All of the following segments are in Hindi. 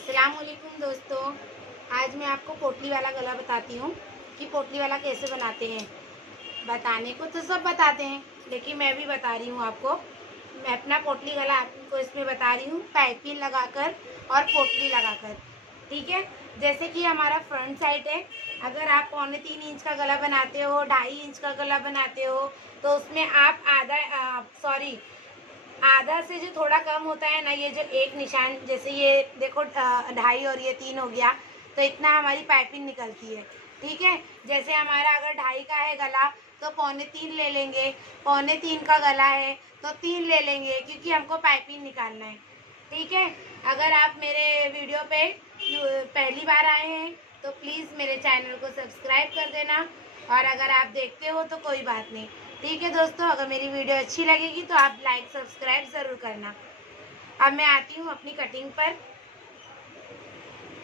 अस्सलाम वालेकुम दोस्तों। आज मैं आपको पोटली वाला गला बताती हूँ कि पोटली वाला कैसे बनाते हैं। बताने को तो सब बताते हैं, लेकिन मैं भी बता रही हूँ आपको। मैं अपना पोटली गला आपको इसमें बता रही हूँ, पाइपिंग लगाकर और पोटली लगाकर। ठीक है, जैसे कि हमारा फ्रंट साइड है। अगर आप 3.25 इंच का गला बनाते हो, 2.5 इंच का गला बनाते हो, तो उसमें आप आधा से जो थोड़ा कम होता है ना, ये जो एक निशान, जैसे ये देखो 2.5 और ये 3 हो गया, तो इतना हमारी पाइपिंग निकलती है। ठीक है, जैसे हमारा अगर 2.5 का है गला तो 2.25 ले लेंगे, 2.25 का गला है तो 3 ले लेंगे, क्योंकि हमको पाइपिंग निकालना है। ठीक है, अगर आप मेरे वीडियो पे पहली बार आए हैं तो प्लीज़ मेरे चैनल को सब्सक्राइब कर देना, और अगर आप देखते हो तो कोई बात नहीं। ठीक है दोस्तों, अगर मेरी वीडियो अच्छी लगेगी तो आप लाइक सब्सक्राइब ज़रूर करना। अब मैं आती हूँ अपनी कटिंग पर।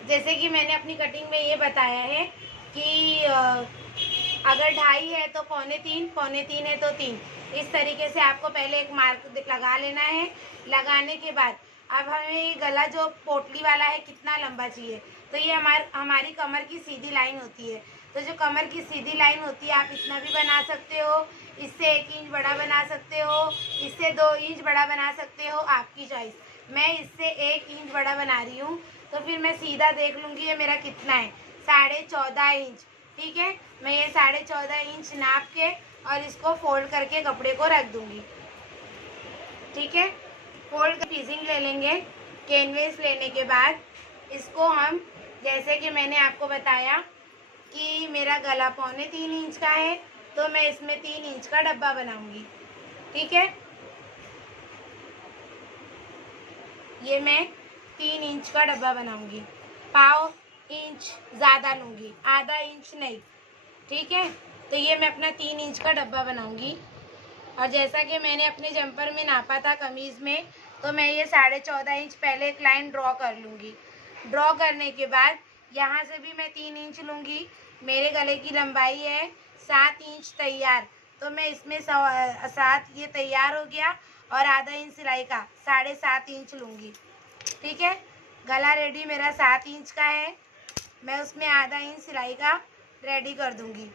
जैसे कि मैंने अपनी कटिंग में ये बताया है कि अगर 2.5 है तो 2.25, 2.25 है तो 3। इस तरीके से आपको पहले एक मार्क लगा लेना है। लगाने के बाद अब हमें गला जो पोटली वाला है कितना लंबा चाहिए, तो ये हमारी कमर की सीधी लाइन होती है। तो जो कमर की सीधी लाइन होती है, आप इतना भी बना सकते हो, इससे 1 इंच बड़ा बना सकते हो, इससे 2 इंच बड़ा बना सकते हो, आपकी चॉइस। मैं इससे 1 इंच बड़ा बना रही हूँ, तो फिर मैं सीधा देख लूँगी ये मेरा कितना है, 14.5 इंच। ठीक है, मैं ये 14.5 इंच नाप के और इसको फोल्ड करके कपड़े को रख दूँगी। ठीक है, फोल्ड कर पीसिंग ले लेंगे। कैनवेस लेने के बाद इसको हम, जैसे कि मैंने आपको बताया कि मेरा गला 2.25 इंच का है, तो मैं इसमें 3 इंच का डब्बा बनाऊंगी। ठीक है, ये मैं 3 इंच का डब्बा बनाऊंगी। 0.5 इंच ज़्यादा लूँगी, आधा इंच नहीं। ठीक है, तो ये मैं अपना 3 इंच का डब्बा बनाऊंगी। और जैसा कि मैंने अपने जंपर में नापा था कमीज़ में, तो मैं ये 14.5 इंच पहले एक लाइन ड्रॉ कर लूँगी। ड्रॉ करने के बाद यहाँ से भी मैं 3 इंच लूँगी। मेरे गले की लंबाई है 7 इंच तैयार, तो मैं इसमें 7 ये तैयार हो गया, और आधा इंच सिलाई का 7.5 इंच लूँगी। ठीक है, गला रेडी मेरा 7 इंच का है, मैं उसमें आधा इंच सिलाई का रेडी कर दूँगी।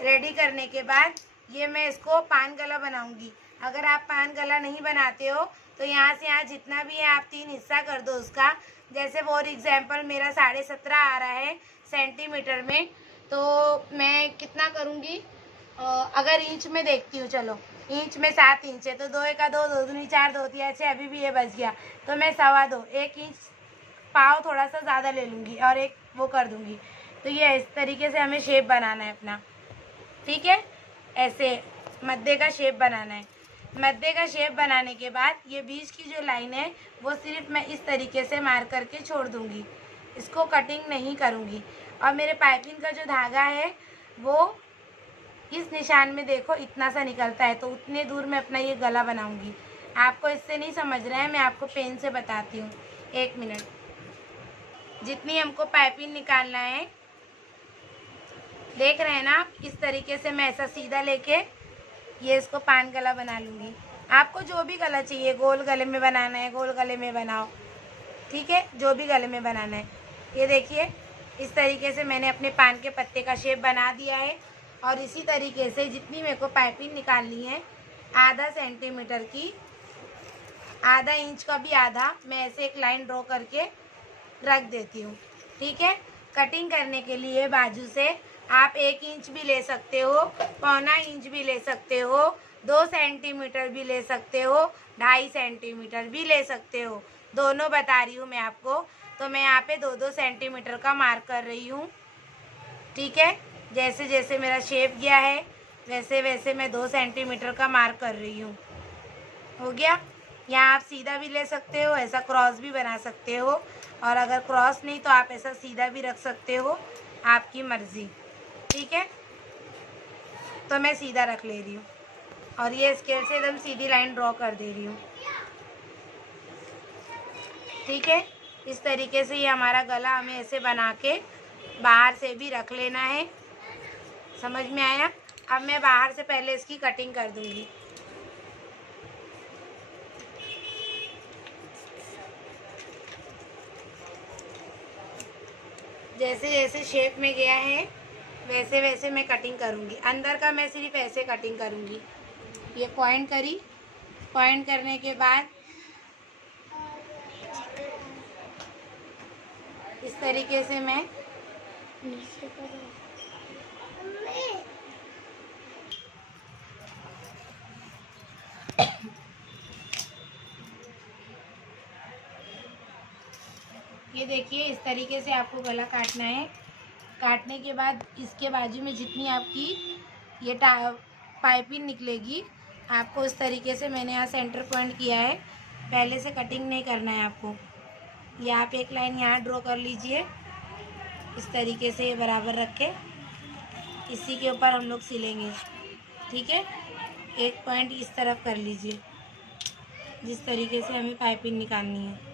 रेडी करने के बाद ये मैं इसको पान गला बनाऊंगी। अगर आप पान गला नहीं बनाते हो तो यहाँ से यहाँ जितना भी है आप 3 हिस्सा कर दो उसका। जैसे फॉर एग्जांपल मेरा 17.5 आ रहा है सेंटीमीटर में, तो मैं कितना करूँगी, अगर इंच में देखती हूँ, चलो इंच में 7 इंच है, तो 2 एका 2, 2 दूनी 4, 2 तिया 6, अभी भी ये बच गया, तो मैं 2.25, 1 इंच पाव थोड़ा सा ज़्यादा ले लूँगी और एक वो कर दूँगी। तो ये इस तरीके से हमें शेप बनाना है अपना। ठीक है, ऐसे मद्दे का शेप बनाना है। मद्दे का शेप बनाने के बाद ये बीच की जो लाइन है वो सिर्फ मैं इस तरीके से मार करके छोड़ दूँगी, इसको कटिंग नहीं करूँगी। और मेरे पाइपिंग का जो धागा है वो इस निशान में देखो इतना सा निकलता है, तो उतने दूर में अपना ये गला बनाऊँगी। आपको इससे नहीं समझ रहा है, मैं आपको पेन से बताती हूँ, 1 मिनट। जितनी हमको पाइपिंग निकालना है, देख रहे हैं ना आप, इस तरीके से मैं ऐसा सीधा लेके ये इसको पान गला बना लूँगी। आपको जो भी गला चाहिए, गोल गले में बनाना है गोल गले में बनाओ। ठीक है, जो भी गले में बनाना है। ये देखिए इस तरीके से मैंने अपने पान के पत्ते का शेप बना दिया है। और इसी तरीके से जितनी मेरे को पाइपिंग निकालनी है, आधा सेंटीमीटर की, आधा इंच का भी आधा, मैं ऐसे एक लाइन ड्रॉ करके रख देती हूँ। ठीक है, कटिंग करने के लिए बाजू से आप 1 इंच भी ले सकते हो, 0.25 इंच भी ले सकते हो, 2 सेंटीमीटर भी ले सकते हो, 2.5 सेंटीमीटर भी ले सकते हो, दोनों बता रही हूँ मैं आपको। तो मैं यहाँ पे 2-2 सेंटीमीटर का मार्क कर रही हूँ। ठीक है, जैसे जैसे मेरा शेप गया है वैसे वैसे मैं 2 सेंटीमीटर का मार्क कर रही हूँ। हो गया, यहाँ आप सीधा भी ले सकते हो, ऐसा क्रॉस भी बना सकते हो, और अगर क्रॉस नहीं तो आप ऐसा सीधा भी रख सकते हो, आपकी मर्ज़ी। ठीक है, तो मैं सीधा रख ले रही हूँ और ये स्केल से एकदम सीधी लाइन ड्रॉ कर दे रही हूँ। ठीक है, इस तरीके से ये हमारा गला हमें ऐसे बना के बाहर से भी रख लेना है। समझ में आया? अब मैं बाहर से पहले इसकी कटिंग कर दूँगी। जैसे जैसे शेप में गया है वैसे वैसे मैं कटिंग करूँगी। अंदर का मैं सिर्फ ऐसे कटिंग करूँगी। ये पॉइंट करी, पॉइंट करने के बाद इस तरीके से मैं नीचे करूँ। ये देखिए इस तरीके से आपको गला काटना है। काटने के बाद इसके बाजू में जितनी आपकी ये पाइपिंग निकलेगी आपको इस तरीके से, मैंने यहाँ सेंटर पॉइंट किया है, पहले से कटिंग नहीं करना है आपको। ये आप एक लाइन यहाँ ड्रॉ कर लीजिए इस तरीके से, ये बराबर रख के इसी के ऊपर हम लोग सिलेंगे। ठीक है, एक पॉइंट इस तरफ कर लीजिए जिस तरीके से हमें पाइपिंग निकालनी है।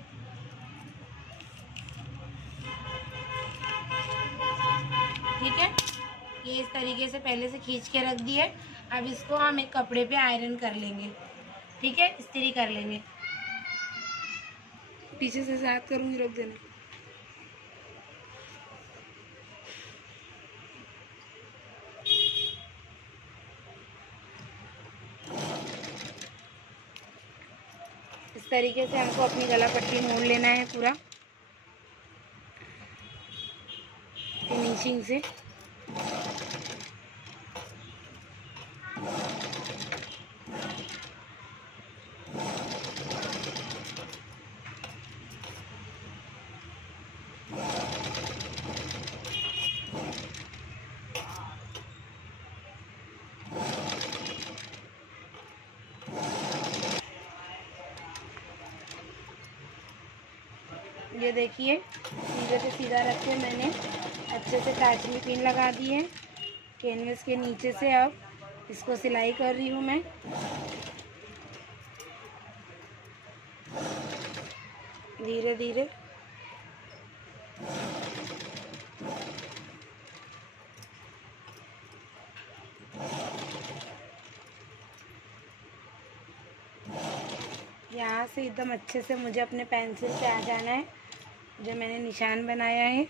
ठीक है, ये इस तरीके से पहले से खींच के रख दिए। अब इसको हम एक कपड़े पे आयरन कर लेंगे। ठीक है, इस्त्री कर लेंगे। पीछे से साथ करूँगी, रख देना। इस तरीके से हमको अपनी गला पट्टी मोड़ लेना है पूरा फिनिशिंग से। ये देखिए सीधे से सीधा रख के मैंने अच्छे से टाचनी पिन लगा दी है कैनवस के नीचे से। अब इसको सिलाई कर रही हूँ मैं। धीरे धीरे यहाँ से एकदम अच्छे से मुझे अपने पेंसिल से आ जाना है जो मैंने निशान बनाया है।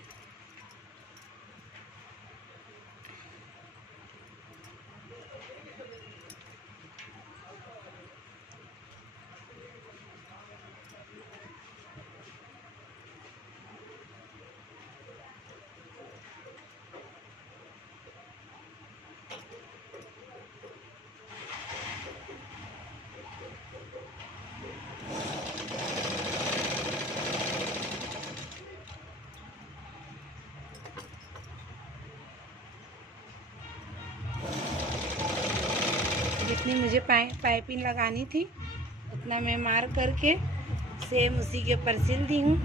जितनी मुझे पाइपिंग लगानी थी उतना मैं मार्क करके सेम उसी के ऊपर सिल दी हूँ।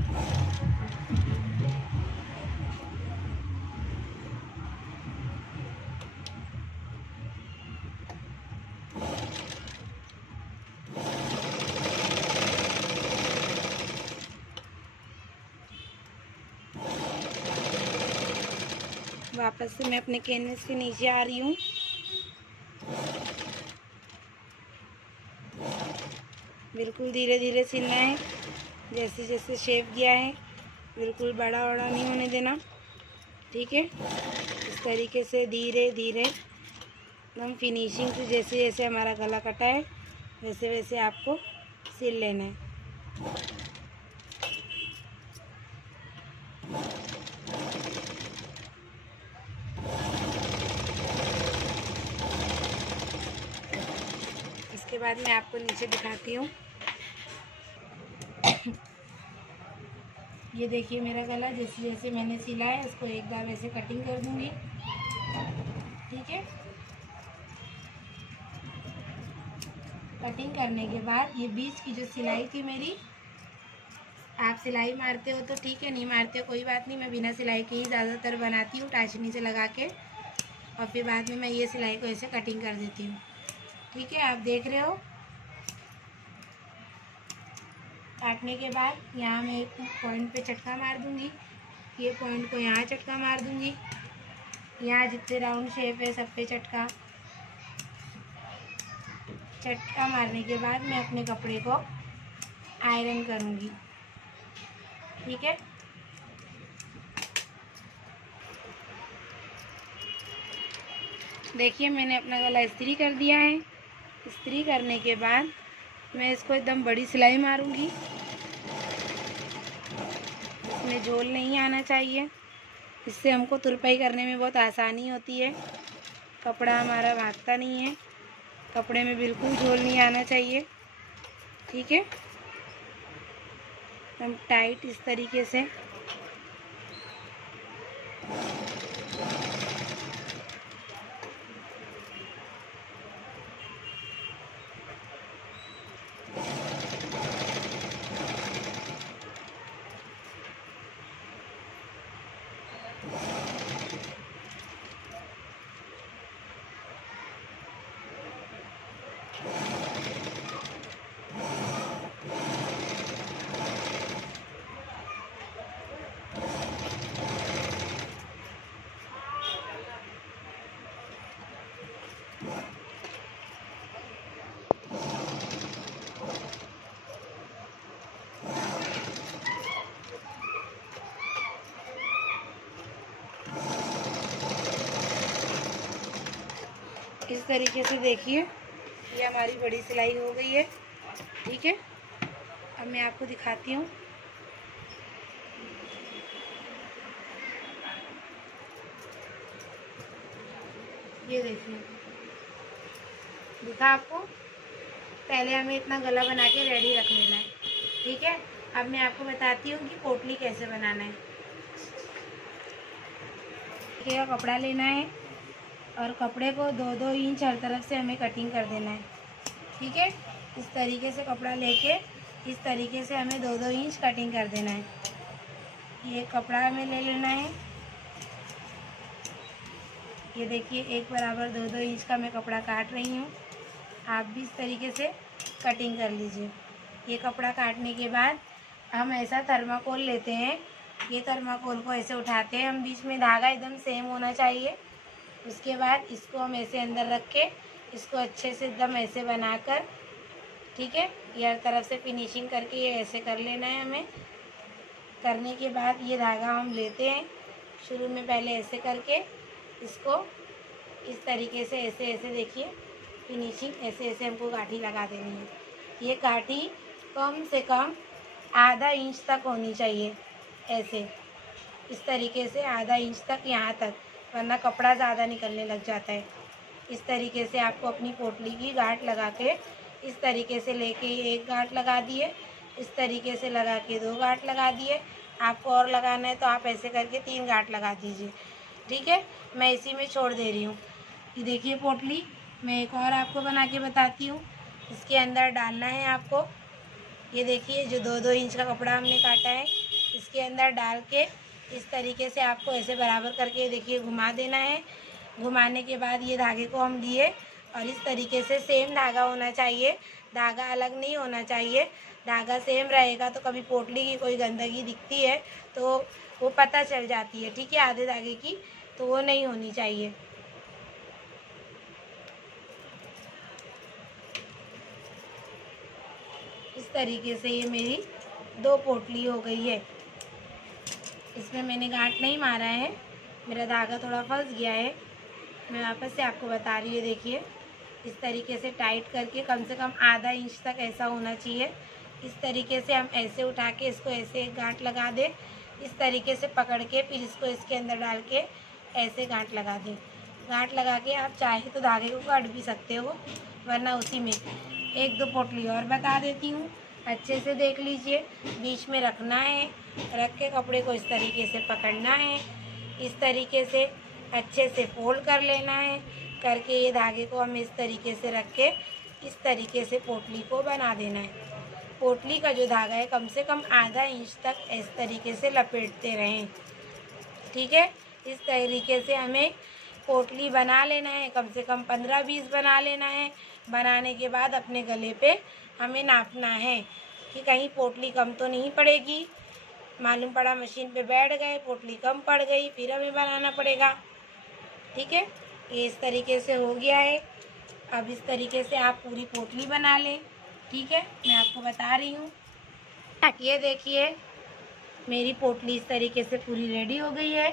वापस से मैं अपने कैनवस के नीचे आ रही हूँ। बिल्कुल धीरे धीरे सिलना है, जैसे जैसे शेप गया है बिल्कुल बड़ा बड़ा नहीं होने देना। ठीक है, इस तरीके से धीरे धीरे एकदम फिनिशिंग से जैसे जैसे हमारा गला कटा है वैसे वैसे आपको सिल लेना है। इसके बाद मैं आपको नीचे दिखाती हूँ। ये देखिए मेरा गला जैसे जैसे मैंने सिला है इसको एक बार वैसे कटिंग कर दूंगी। ठीक है, कटिंग करने के बाद ये बीच की जो सिलाई थी मेरी, आप सिलाई मारते हो तो ठीक है, नहीं मारते हो कोई बात नहीं। मैं बिना सिलाई के ही ज़्यादातर बनाती हूँ टाचनी से लगा के, और फिर बाद में मैं ये सिलाई को ऐसे कटिंग कर देती हूँ। ठीक है, आप देख रहे हो। काटने के बाद यहाँ मैं एक पॉइंट पे चटका मार दूँगी, ये पॉइंट को यहाँ चटका मार दूँगी, यहाँ जितने राउंड शेप है सब पे चटका मारने के बाद मैं अपने कपड़े को आयरन करूँगी। ठीक है, देखिए मैंने अपना गला इस्त्री कर दिया है। इस्त्री करने के बाद मैं इसको एकदम बड़ी सिलाई मारूंगी। इसमें झोल नहीं आना चाहिए, इससे हमको तुरपाई करने में बहुत आसानी होती है। कपड़ा हमारा भागता नहीं है। कपड़े में बिल्कुल झोल नहीं आना चाहिए, ठीक है। हम टाइट इस तरीके से इस तरीके से देखिए ये हमारी बड़ी सिलाई हो गई है, ठीक है। अब मैं आपको दिखाती हूँ। ये देखिए, दिखा आपको। पहले हमें इतना गला बना के रेडी रख लेना है, ठीक है। अब मैं आपको बताती हूँ कि पोटली कैसे बनाना है। देखिए कपड़ा लेना है और कपड़े को 2-2 इंच हर तरफ से हमें कटिंग कर देना है, ठीक है। इस तरीके से कपड़ा लेके इस तरीके से हमें 2-2 इंच कटिंग कर देना है। ये कपड़ा हमें ले लेना है। ये देखिए एक बराबर 2-2 इंच का मैं कपड़ा काट रही हूँ। आप भी इस तरीके से कटिंग कर लीजिए। ये कपड़ा काटने के बाद हम ऐसा थर्माकोल लेते हैं। ये थर्माकोल को ऐसे उठाते हैं हम, बीच में धागा एकदम सेम होना चाहिए। उसके बाद इसको हम ऐसे अंदर रख के इसको अच्छे से एकदम ऐसे बनाकर, ठीक है, ये हर तरफ से फिनिशिंग करके ये ऐसे कर लेना है हमें। करने के बाद ये धागा हम लेते हैं, शुरू में पहले ऐसे करके इसको इस तरीके से ऐसे ऐसे देखिए फिनिशिंग ऐसे ऐसे हमको गाठी लगा देनी है। ये गाठी कम से कम आधा इंच तक होनी चाहिए, ऐसे इस तरीके से आधा इंच तक यहाँ तक, वरना कपड़ा ज़्यादा निकलने लग जाता है। इस तरीके से आपको अपनी पोटली की गांठ लगा के इस तरीके से लेके एक गांठ लगा दिए, इस तरीके से लगा के 2 गांठ लगा दिए। आपको और लगाना है तो आप ऐसे करके 3 गांठ लगा दीजिए, ठीक है। मैं इसी में छोड़ दे रही हूँ। ये देखिए पोटली मैं एक और आपको बना के बताती हूँ। इसके अंदर डालना है आपको, ये देखिए जो 2-2 इंच का कपड़ा हमने काटा है इसके अंदर डाल के इस तरीके से आपको ऐसे बराबर करके देखिए घुमा देना है। घुमाने के बाद ये धागे को हम लिए और इस तरीके से सेम धागा होना चाहिए, धागा अलग नहीं होना चाहिए। धागा सेम रहेगा तो कभी पोटली की कोई गंदगी दिखती है तो वो पता चल जाती है, ठीक है, आधे धागे की, तो वो नहीं होनी चाहिए। इस तरीके से ये मेरी 2 पोटली हो गई है। इसमें मैंने गांठ नहीं मारा है, मेरा धागा थोड़ा फंस गया है। मैं वापस से आपको बता रही हूँ, देखिए इस तरीके से टाइट करके कम से कम आधा इंच तक ऐसा होना चाहिए। इस तरीके से हम ऐसे उठा के इसको ऐसे एक गांठ लगा दें, इस तरीके से पकड़ के फिर इसको इसके अंदर डाल के ऐसे गांठ लगा दें। गांठ लगा के आप चाहे तो धागे को काट भी सकते हो, वरना उसी में 1-2 पोटली और बता देती हूँ। अच्छे से देख लीजिए, बीच में रखना है, रख के कपड़े को इस तरीके से पकड़ना है, इस तरीके से अच्छे से फोल्ड कर लेना है। करके ये धागे को हम इस तरीके से रख के इस तरीके से पोटली को बना देना है। पोटली का जो धागा है कम से कम आधा इंच तक इस तरीके से लपेटते रहें, ठीक है। इस तरीके से हमें पोटली बना लेना है, कम से कम 15-20 बना लेना है। बनाने के बाद अपने गले पे हमें नापना है कि कहीं पोटली कम तो नहीं पड़ेगी। मालूम पड़ा मशीन पे बैठ गए पोटली कम पड़ गई, फिर हमें बनाना पड़ेगा, ठीक है। ये इस तरीके से हो गया है। अब इस तरीके से आप पूरी पोटली बना लें, ठीक है। मैं आपको बता रही हूँ, ये देखिए मेरी पोटली इस तरीके से पूरी रेडी हो गई है।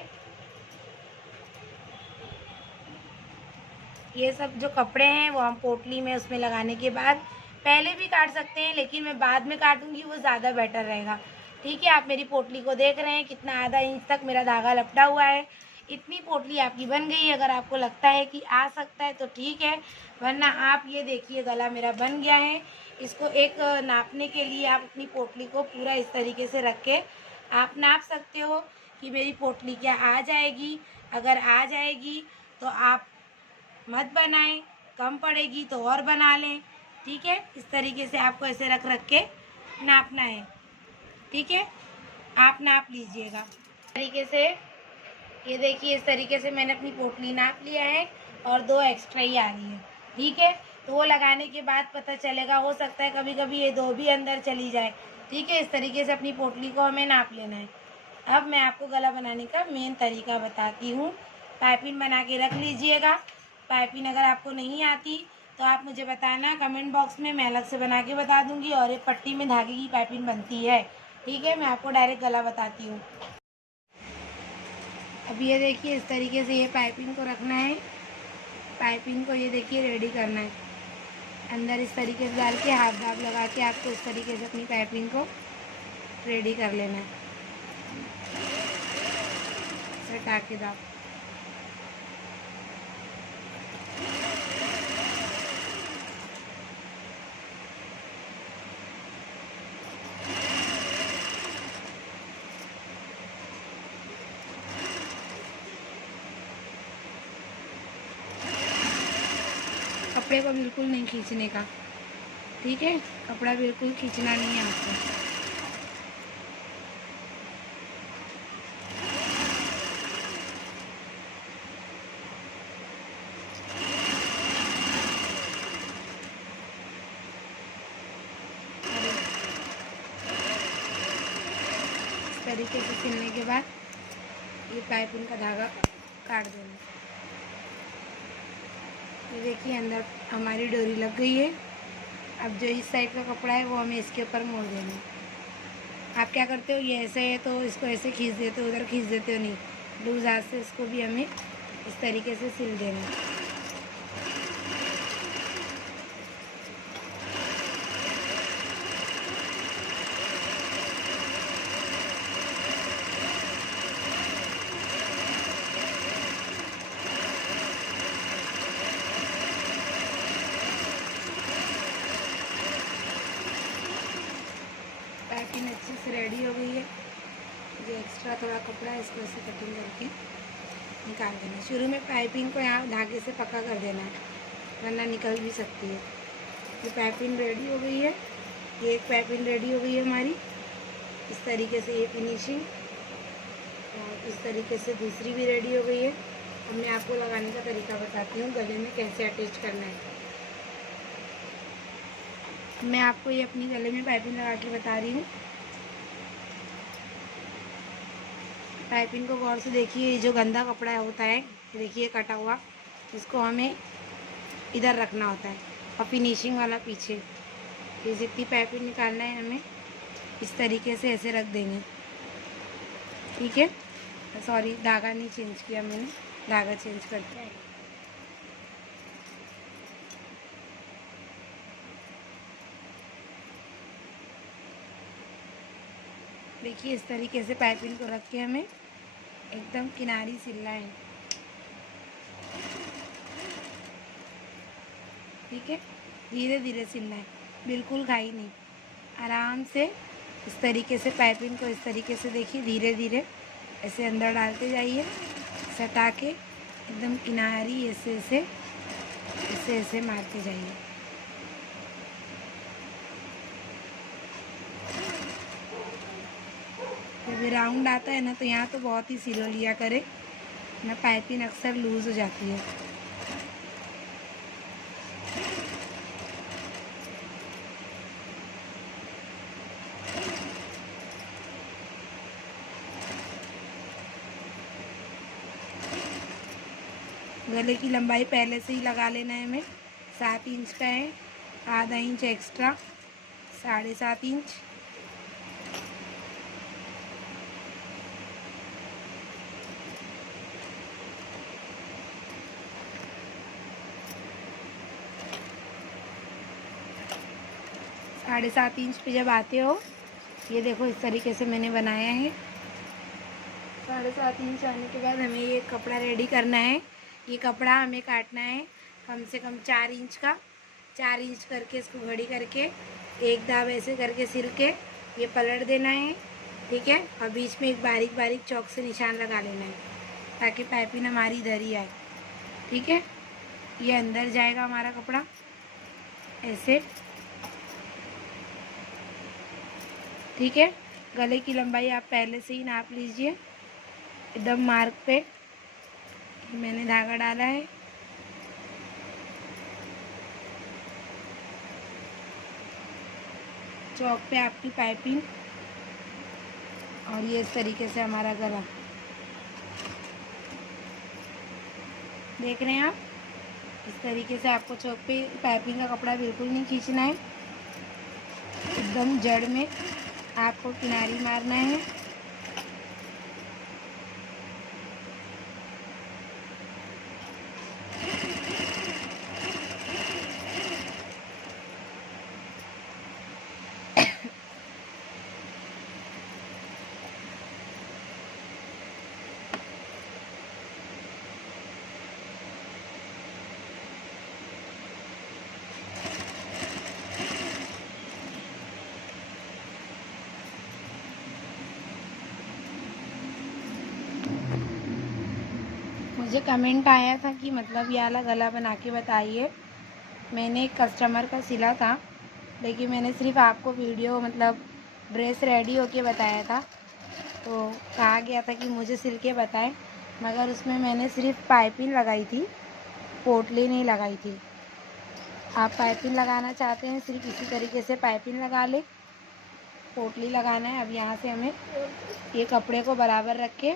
ये सब जो कपड़े हैं वो हम पोटली में उसमें लगाने के बाद पहले भी काट सकते हैं, लेकिन मैं बाद में काटूंगी, वो ज़्यादा बेटर रहेगा। ठीक है, आप मेरी पोटली को देख रहे हैं कितना आधा इंच तक मेरा धागा लपटा हुआ है। इतनी पोटली आपकी बन गई। अगर आपको लगता है कि आ सकता है तो ठीक है, वरना आप ये देखिए गला मेरा बन गया है। इसको एक नापने के लिए आप अपनी पोटली को पूरा इस तरीके से रख के आप नाप सकते हो कि मेरी पोटली क्या आ जाएगी। अगर आ जाएगी तो आप मत बनाएं, कम पड़ेगी तो और बना लें। ठीक है, इस तरीके से आपको ऐसे रख रख के नापना है। ठीक है, आप नाप लीजिएगा इस तरीके से। ये देखिए इस तरीके से मैंने अपनी पोटली नाप लिया है और 2 एक्स्ट्रा ही आ रही है। ठीक है, तो वो लगाने के बाद पता चलेगा, हो सकता है कभी कभी ये 2 भी अंदर चली जाए। ठीक है, इस तरीके से अपनी पोटली को हमें नाप लेना है। अब मैं आपको गला बनाने का मेन तरीका बताती हूँ। पाइपिंग बना के रख लीजिएगा। पाइपिंग अगर आपको नहीं आती तो आप मुझे बताना कमेंट बॉक्स में, मैं अलग से बना के बता दूँगी। और एक पट्टी में धागे की पाइपिंग बनती है। ठीक है, मैं आपको डायरेक्ट गला बताती हूँ। अब ये देखिए इस तरीके से ये पाइपिंग को रखना है। पाइपिंग को ये देखिए रेडी करना है। अंदर इस तरीके से डाल के हाथ दाब लगा के आपको इस तरीके से अपनी पाइपिंग को रेडी कर लेना है। सटा के दाब। कपड़े को बिल्कुल नहीं खींचने का। ठीक है, कपड़ा बिल्कुल खींचना नहीं है आपको। इस तरीके से सिलने के बाद ये पाइपिंग का धागा काट देना। ये देखिए अंदर हमारी डोरी लग गई है। अब जो इस साइड का कपड़ा है वो हमें इसके ऊपर मोड़ देना है। आप क्या करते हो, ये ऐसे है तो इसको ऐसे खींच देते हो, उधर खींच देते हो नहीं, लूज हाथ से इसको भी हमें इस तरीके से सिल देना है। पाइपिंग अच्छे से रेडी हो गई है। जो एक्स्ट्रा थोड़ा कपड़ा है इसको ऐसे कटिंग करके निकाल देना है। शुरू में पाइपिंग को यहाँ धागे से पक्का कर देना है, वरना निकल भी सकती है। ये पाइपिंग रेडी हो गई है। ये एक पाइपिंग रेडी हो गई है हमारी। इस तरीके से ये फिनिशिंग, और इस तरीके से दूसरी भी रेडी हो गई है। अब मैं आपको लगाने का तरीका बताती हूँ, गले में कैसे अटैच करना है। मैं आपको ये अपनी गले में पाइपिंग लगा के बता रही हूँ। पाइपिंग को गौर से देखिए, ये जो गंदा कपड़ा होता है देखिए कटा हुआ, इसको हमें इधर रखना होता है और फिनिशिंग वाला पीछे। ये जितनी पाइपिंग निकालना है हमें इस तरीके से ऐसे रख देंगे। ठीक है, सॉरी धागा नहीं चेंज किया मैंने, धागा चेंज करके आए। देखिए इस तरीके से पाइपिंग को रख के हमें एकदम किनारी सिलना है। ठीक है, धीरे धीरे सिलना है, बिल्कुल घाई नहीं, आराम से इस तरीके से पाइपिंग को इस तरीके से देखिए धीरे धीरे ऐसे अंदर डालते जाइए, सटा के एकदम किनारी ऐसे ऐसे ऐसे ऐसे मारते जाइए। जब ये राउंड आता है ना तो यहाँ तो बहुत ही सिलो लिया करे ना, पाइपिंग अक्सर लूज़ हो जाती है। गले की लंबाई पहले से ही लगा लेना है हमें। 7 इंच का है, आधा इंच एक्स्ट्रा 7.5 इंच। 7.5 इंच पे जब आते हो, ये देखो इस तरीके से मैंने बनाया है। 7.5 इंच आने के बाद हमें ये कपड़ा रेडी करना है। ये कपड़ा हमें काटना है कम से कम 4 इंच का। 4 इंच करके इसको घड़ी करके एक दाब ऐसे करके सिल के ये पलट देना है, ठीक है। और बीच में एक बारीक बारीक चौक से निशान लगा लेना है ताकि पाइपिंग हमारी इधर ही आए, ठीक है। ये अंदर जाएगा हमारा कपड़ा ऐसे, ठीक है। गले की लंबाई आप पहले से ही नाप लीजिए एकदम मार्क पे। मैंने धागा डाला है, चौक पे आपकी पाइपिंग, और ये इस तरीके से हमारा गला देख रहे हैं आप। इस तरीके से आपको चौक पे पाइपिंग का कपड़ा बिल्कुल नहीं खींचना है, एकदम जड़ में आपको किनारी मारना है। मुझे कमेंट आया था कि मतलब ये वाला गला बना के बताइए। मैंने एक कस्टमर का सिला था, लेकिन मैंने सिर्फ आपको वीडियो मतलब ड्रेस रेडी होके बताया था। तो कहा गया था कि मुझे सिल के बताएं, मगर उसमें मैंने सिर्फ पाइपिंग लगाई थी, पोटली नहीं लगाई थी। आप पाइपिंग लगाना चाहते हैं सिर्फ इसी तरीके से पाइपिंग लगा ले, पोटली लगाना है। अब यहाँ से हमें ये कपड़े को बराबर रख के,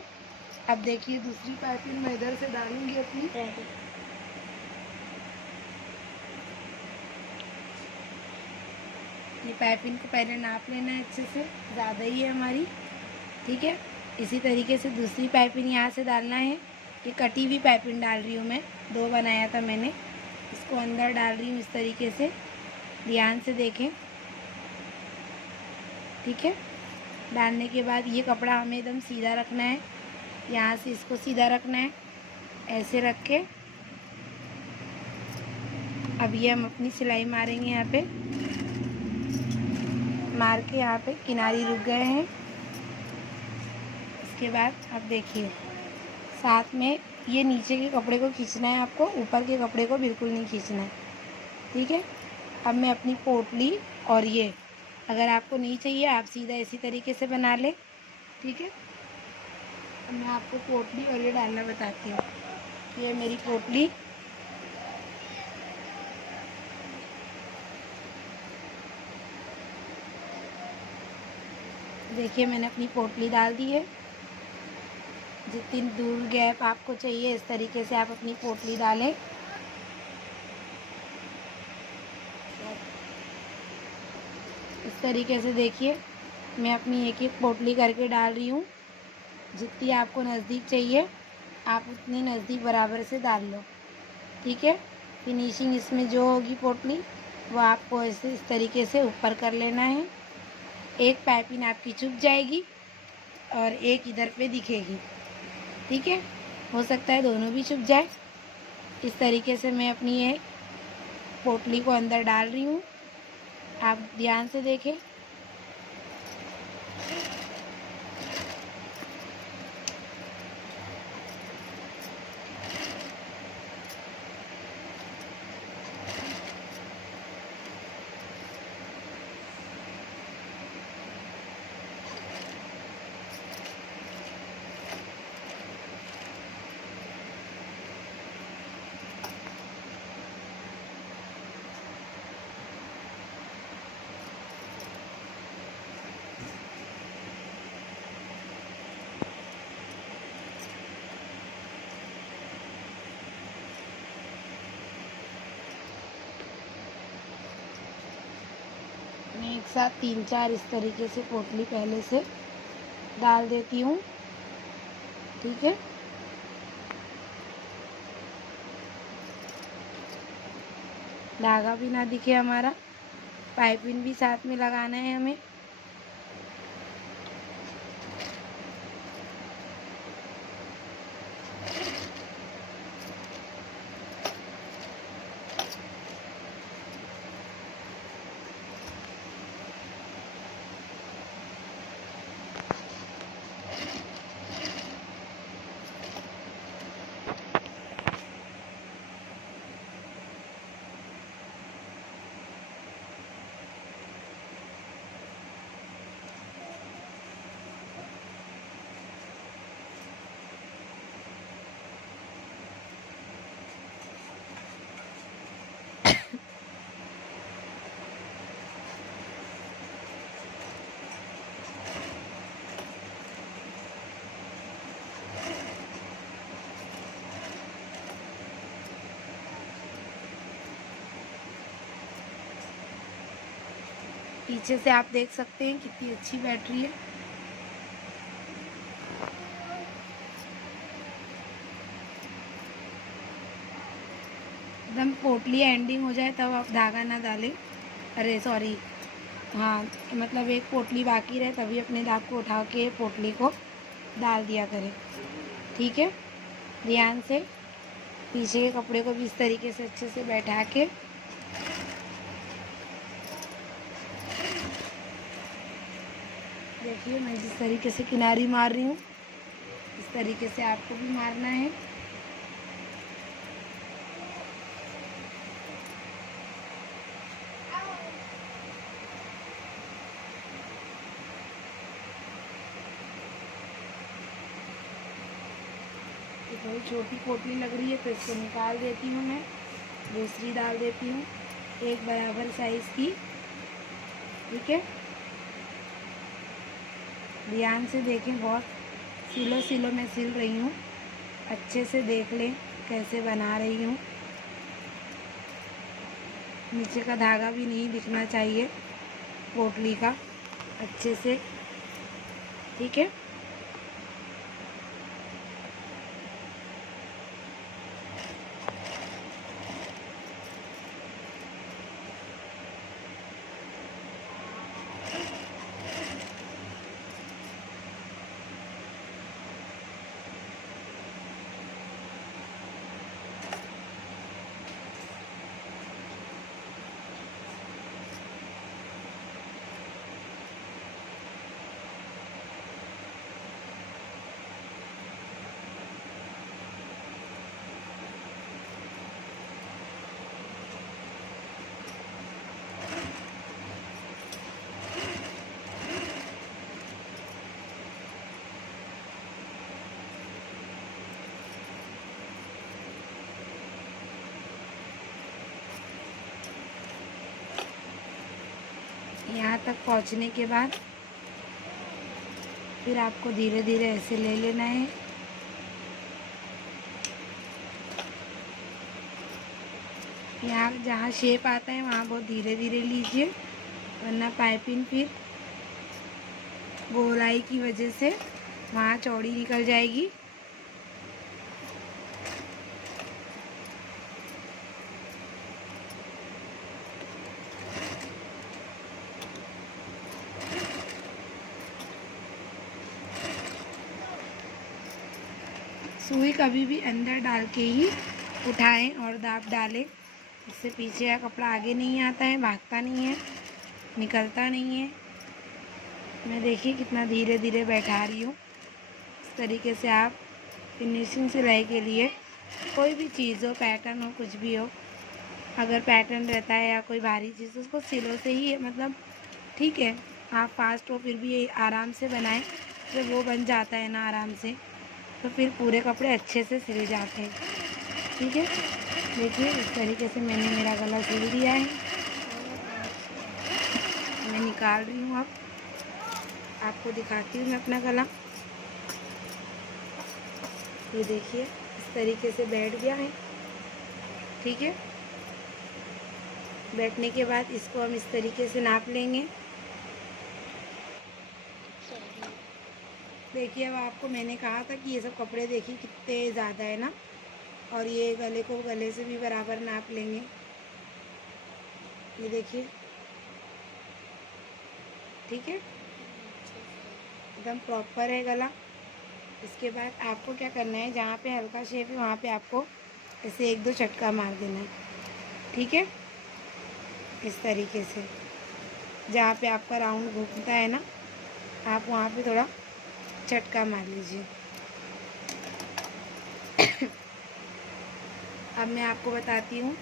अब देखिए दूसरी पाइपिंग मैं इधर से डालूंगी अपनी। ये पाइपिंग को पहले नाप लेना है अच्छे से, ज़्यादा ही है हमारी, ठीक है। इसी तरीके से दूसरी पाइपिंग यहाँ से डालना है। ये कटी हुई पाइपिंग डाल रही हूँ मैं, 2 बनाया था मैंने, इसको अंदर डाल रही हूँ इस तरीके से, ध्यान से देखें, ठीक है। डालने के बाद ये कपड़ा हमें एकदम सीधा रखना है, यहाँ से इसको सीधा रखना है, ऐसे रख के अब ये हम अपनी सिलाई मारेंगे। यहाँ पे मार के यहाँ पे किनारी रुक गए हैं। इसके बाद अब देखिए साथ में ये नीचे के कपड़े को खींचना है आपको, ऊपर के कपड़े को बिल्कुल नहीं खींचना है, ठीक है। अब मैं अपनी पोटली, और ये अगर आपको नहीं चाहिए आप सीधा इसी तरीके से बना ले, ठीक है। अब मैं आपको पोटली और ये डालना बताती हूँ। ये मेरी पोटली, देखिए मैंने अपनी पोटली डाल दी है। जितनी दूर गैप आपको चाहिए इस तरीके से आप अपनी पोटली डालें। इस तरीके से देखिए मैं अपनी एक एक पोटली करके डाल रही हूँ। जितनी आपको नज़दीक चाहिए आप उतनी नज़दीक बराबर से डाल लो, ठीक है। फिनिशिंग इसमें जो होगी पोटली वो आपको ऐसे इस तरीके से ऊपर कर लेना है। एक पाइपिंग आपकी चुप जाएगी और एक इधर पे दिखेगी, ठीक है। हो सकता है दोनों भी चुप जाए। इस तरीके से मैं अपनी ये पोटली को अंदर डाल रही हूँ, आप ध्यान से देखें। मैं एक साथ 3-4 इस तरीके से पोटली पहले से डाल देती हूँ, ठीक है। धागा भी ना दिखे हमारा। पाइपिंग भी साथ में लगाना है हमें। पीछे से आप देख सकते हैं कितनी अच्छी बैटरी है। एकदम पोटली एंडिंग हो जाए तब आप धागा ना डालें। अरे सॉरी, हाँ मतलब एक पोटली बाकी रहे तभी अपने दाग को उठा के पोटली को डाल दिया करें। ठीक है, ध्यान से पीछे के कपड़े को भी इस तरीके से अच्छे से बैठा के देखिए मैं जिस तरीके से किनारी मार रही हूँ इस तरीके से आपको भी मारना है। थोड़ी छोटी पोटली लग रही है तो इसको निकाल देती हूँ मैं, दूसरी डाल देती हूँ एक बराबर साइज़ की। ठीक है, ध्यान से देखें, बहुत सिलो सिलो मैं सिल रही हूँ, अच्छे से देख लें कैसे बना रही हूँ। नीचे का धागा भी नहीं दिखना चाहिए पोटली का, अच्छे से। ठीक है, यहाँ तक पहुँचने के बाद फिर आपको धीरे धीरे ऐसे ले लेना है। यहाँ जहाँ शेप आता है वहाँ बहुत धीरे धीरे लीजिए, वरना पाइपिंग फिर गोलाई की वजह से वहाँ चौड़ी निकल जाएगी। सुई कभी भी अंदर डाल के ही उठाएं और दाब डालें, इससे पीछे का कपड़ा आगे नहीं आता है, भागता नहीं है, निकलता नहीं है। मैं देखिए कितना धीरे धीरे बैठा रही हूँ। इस तरीके से आप फिनिशिंग सिलाई के लिए कोई भी चीज़ हो, पैटर्न हो, कुछ भी हो, अगर पैटर्न रहता है या कोई भारी चीज़ उसको सिलों से ही मतलब ठीक है, आप फास्ट हो फिर भी आराम से बनाएं। जब वो बन जाता है ना आराम से तो फिर पूरे कपड़े अच्छे से सिल जाते हैं। ठीक है, देखिए इस तरीके से मैंने मेरा गला सिल दिया है। मैं निकाल रही हूँ, अब आपको दिखाती हूँ मैं अपना गला। ये देखिए इस तरीके से बैठ गया है। ठीक है, बैठने के बाद इसको हम इस तरीके से नाप लेंगे। देखिए अब आपको मैंने कहा था कि ये सब कपड़े देखिए कितने ज़्यादा है ना, और ये गले को गले से भी बराबर नाप लेंगे। ये देखिए ठीक है, एकदम प्रॉपर है गला। इसके बाद आपको क्या करना है, जहाँ पे हल्का शेप है वहाँ पे आपको ऐसे 1-2 झटका मार देना है। ठीक है, इस तरीके से जहाँ पे आपका राउंड घूमता है ना, आप वहाँ पे थोड़ा झटका मार लीजिए। अब मैं आपको बताती हूँ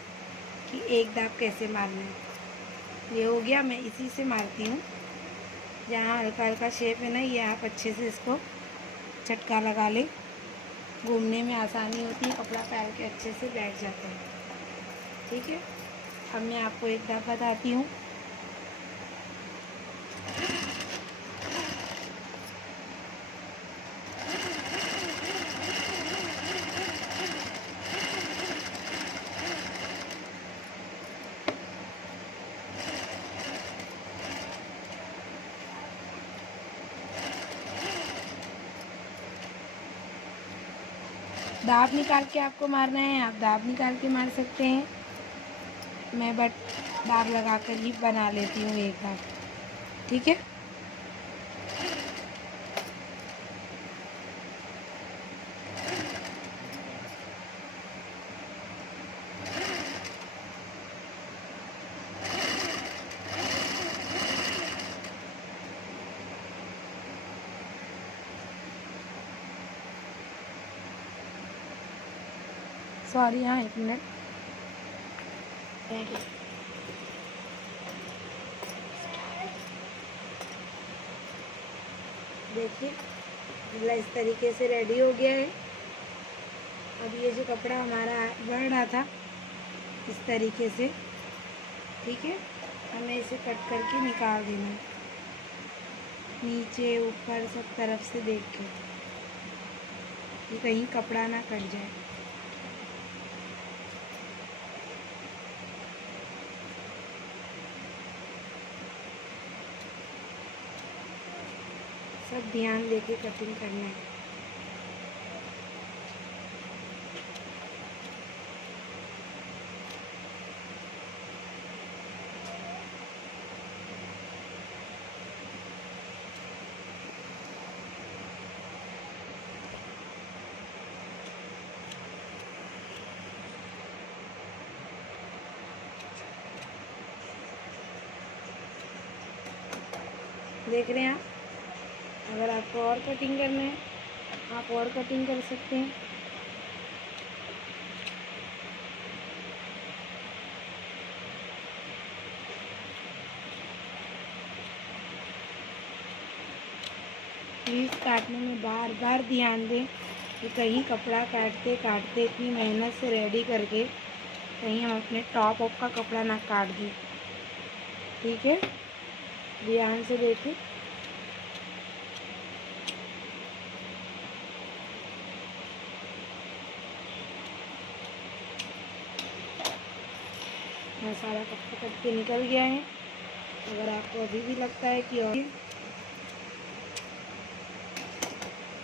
कि एक दाब कैसे मारना है। ये हो गया, मैं इसी से मारती हूँ। जहाँ हल्का हल्का शेप है ना, ये आप अच्छे से इसको झटका लगा ले, घूमने में आसानी होती है, कपड़ा पैर के अच्छे से बैठ जाता है। ठीक है, अब मैं आपको एक दाब बताती हूँ। दाब निकाल के आपको मारना है, आप दाब निकाल के मार सकते हैं। मैं बट दाब लगा कर ही बना लेती हूँ एक दाब। ठीक है, सॉरी, हाँ 1 मिनट। देखिए, गला इस तरीके से रेडी हो गया है। अब ये जो कपड़ा हमारा बढ़ रहा था इस तरीके से, ठीक है, हमें इसे कट करके निकाल देना है, नीचे ऊपर सब तरफ से देख के, कि कहीं कपड़ा ना कट जाए। सब ध्यान देके कटिंग करना है। देख रहे हैं आप, अगर आपको और कटिंग करना है आप और कटिंग कर सकते हैं। प्लीज़ काटने में बार बार ध्यान दें कि कहीं कपड़ा काटते काटते इतनी मेहनत से रेडी करके कहीं हम अपने टॉप ऑफ का कपड़ा ना काट दें। ठीक है, ध्यान से देखें। मैं सारा कपड़ा कट के निकल गया है। अगर आपको अभी भी लगता है कि और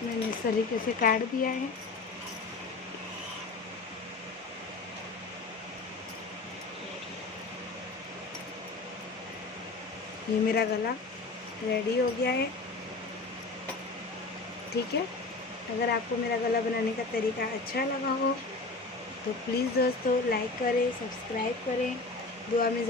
मैंने इस तरीके से काट दिया है। ये मेरा गला रेडी हो गया है। ठीक है, अगर आपको मेरा गला बनाने का तरीका अच्छा लगा हो तो प्लीज़ दोस्तों लाइक करें, सब्सक्राइब करें, दुआ में